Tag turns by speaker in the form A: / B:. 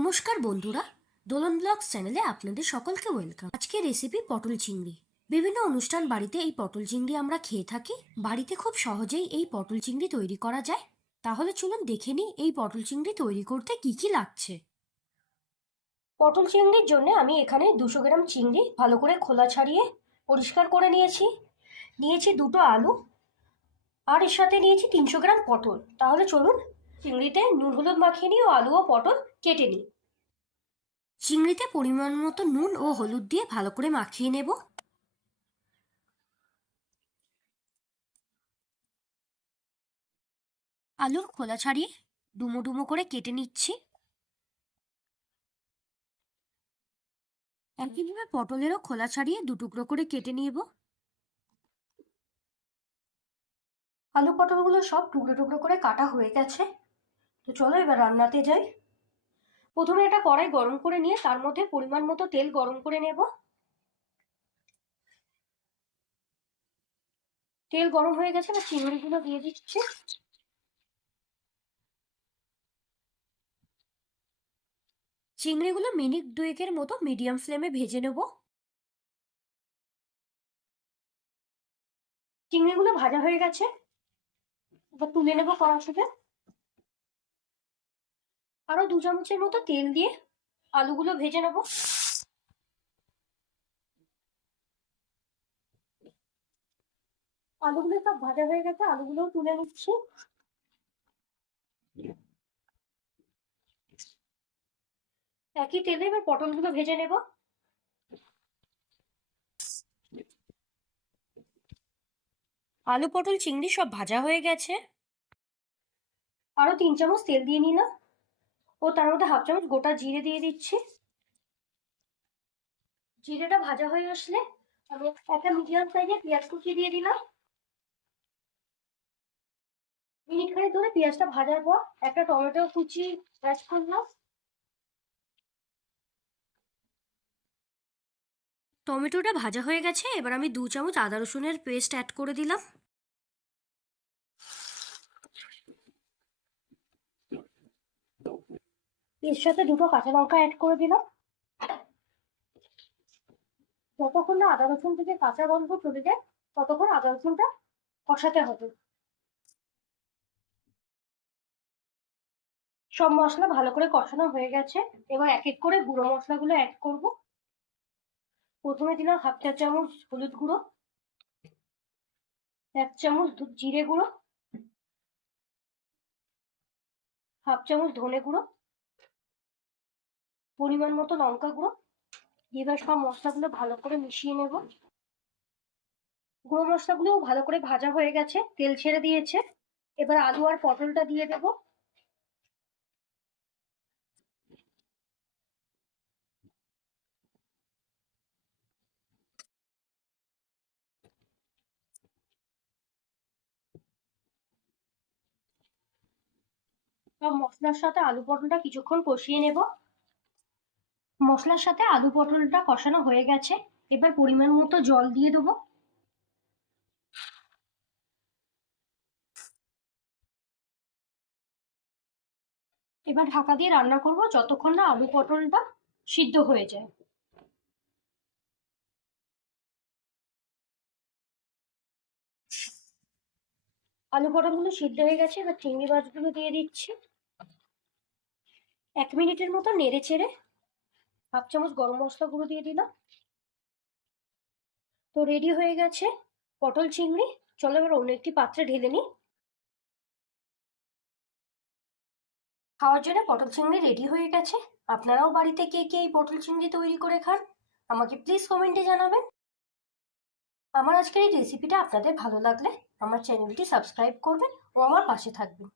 A: নমস্কার বন্ধুরা, দোলন ব্লগস চ্যানেলে আপনাদের সকলকে ওয়েলকাম। আজকে রেসিপি পটল চিংড়ি। বিভিন্ন অনুষ্ঠান বাড়িতে এই পটল চিংড়ি আমরা খেয়ে থাকি। বাড়িতে খুব সহজেই এই পটল চিংড়ি তৈরি করা যায়। তাহলে চলুন দেখে নিই এই পটল চিংড়ি তৈরি করতে কি কি লাগছে। পটল চিংড়ির জন্য আমি এখানে দুশো গ্রাম চিংড়ি ভালো করে খোলা ছাড়িয়ে পরিষ্কার করে নিয়েছি। নিয়েছি দুটো আলু। আর এর সাথে নিয়েছি তিনশো গ্রাম পটল। তাহলে চলুন চিংড়িতে নুন হলুদ মাখিয়ে ও আলু ও পটল কেটে নিই। চিংড়িতে পরিমাণ মতো নুন ও হলুদ দিয়ে ভালো করে মাখিয়ে নেব। আলুর খোলা ছাড়িয়ে ডুমো ডুমো করে কেটে নিচ্ছি। একইভাবে পটলেরও খোলা ছাড়িয়ে দু টুকরো করে কেটে নিব। আলু পটলগুলো সব টুকরো টুকরো করে কাটা হয়ে গেছে। তো চলো এবার রান্নাতে যাই। প্রথমে এটা কড়াই গরম করে নিয়ে, তার মধ্যে পরিমাণ মতো তেল গরম করে নেব। তেল গরম হয়ে গেছে, এবার চিংড়িগুলো দিয়ে দিচ্ছি। চিংড়িগুলো মিনিট দুয়েকের মতো মিডিয়াম ফ্লেমে ভেজে নেব। চিংড়িগুলো ভাজা হয়ে গেছে, এবার তুলে নেব কড়া থেকে আরও দু চামচের মতো তেল দিয়ে আলুগুলো ভেজে নেব। আলুগুলো সব ভাজা হয়ে গেছে, আলুগুলোও তুলে নিচ্ছি। একই তেলে এবার পটলগুলো ভেজে নেব। আলু, পটল, চিংড়ি সব ভাজা হয়ে গেছে। আরও তিন চামচ তেল দিয়ে নিলাম। ও তার মধ্যে হাফ চামচ গোটা জিরে দিয়ে দিচ্ছি। জিরেটা ভাজা হয়ে আসলে আমি একটা মিডিয়াম সাইজের পেঁয়াজ কুচি দিয়ে দিলাম। মিনিট খানিক ধরে পেঁয়াজটা ভাজার পর একটা টমেটো কুচি অ্যাড করলাম। টমেটোটা ভাজা হয়ে গেছে, এবার আমি দু চামচ আদা রসুনের পেস্ট অ্যাড করে দিলাম। এর সাথে দুটো কাঁচা লঙ্কা অ্যাড করে দিলাম যতক্ষণ না আদা রসুন থেকে কাঁচা গন্ধ চলে যায়, ততক্ষণ আদা রসুনটা কষাতে হবে। সব মশলা ভালো করে কষানো হয়ে গেছে। এবার এক এক করে গুঁড়ো মশলাগুলো অ্যাড করব। প্রথমে দিলাম হাফ চা চামচ হলুদ গুঁড়ো, এক চামচ জিরে গুঁড়ো, হাফ চামচ ধনে গুঁড়ো পরিমাণ মতো লঙ্কা গুঁড়ো। এবার সব মশলাগুলো ভালো করে মিশিয়ে নেব। গুঁড়ো মশলাগুলোও ভালো করে ভাজা হয়ে গেছে, তেল ছেড়ে দিয়েছে। এবার আলু আর পটলটা দিয়ে দেব। সব মশলার সাথে আলু পটলটা কিছুক্ষণ কষিয়ে নেব। মশলার সাথে আলু পটলটা কষানো হয়ে গেছে। এবার পরিমাণ মতো জল দিয়ে দেবো। এবার ঢাকা দিয়ে রান্না করব যতক্ষণ না আলু পটলটা সিদ্ধ হয়ে যায়। আলু পটলগুলো সিদ্ধ হয়ে গেছে, এবার চিংড়ি মাছগুলো দিয়ে দিচ্ছি। এক মিনিটের মতো নেড়ে চেড়ে হাফ চামচ গরম মশলা গুঁড়ো দিয়ে দিলাম। তো রেডি হয়ে গেছে পটল চিংড়ি। চলো এবার অন্য একটি পাত্রে ঢেলে নিই। খাওয়ার জন্য পটল চিংড়ি রেডি হয়ে গেছে। আপনারাও বাড়িতে কে কে এই পটল চিংড়ি তৈরি করে খান, আমাকে প্লিজ কমেন্টে জানাবেন। আমার আজকের এই রেসিপিটা আপনাদের ভালো লাগলে আমার চ্যানেলটি সাবস্ক্রাইব করবেন ও আমার পাশে থাকবেন।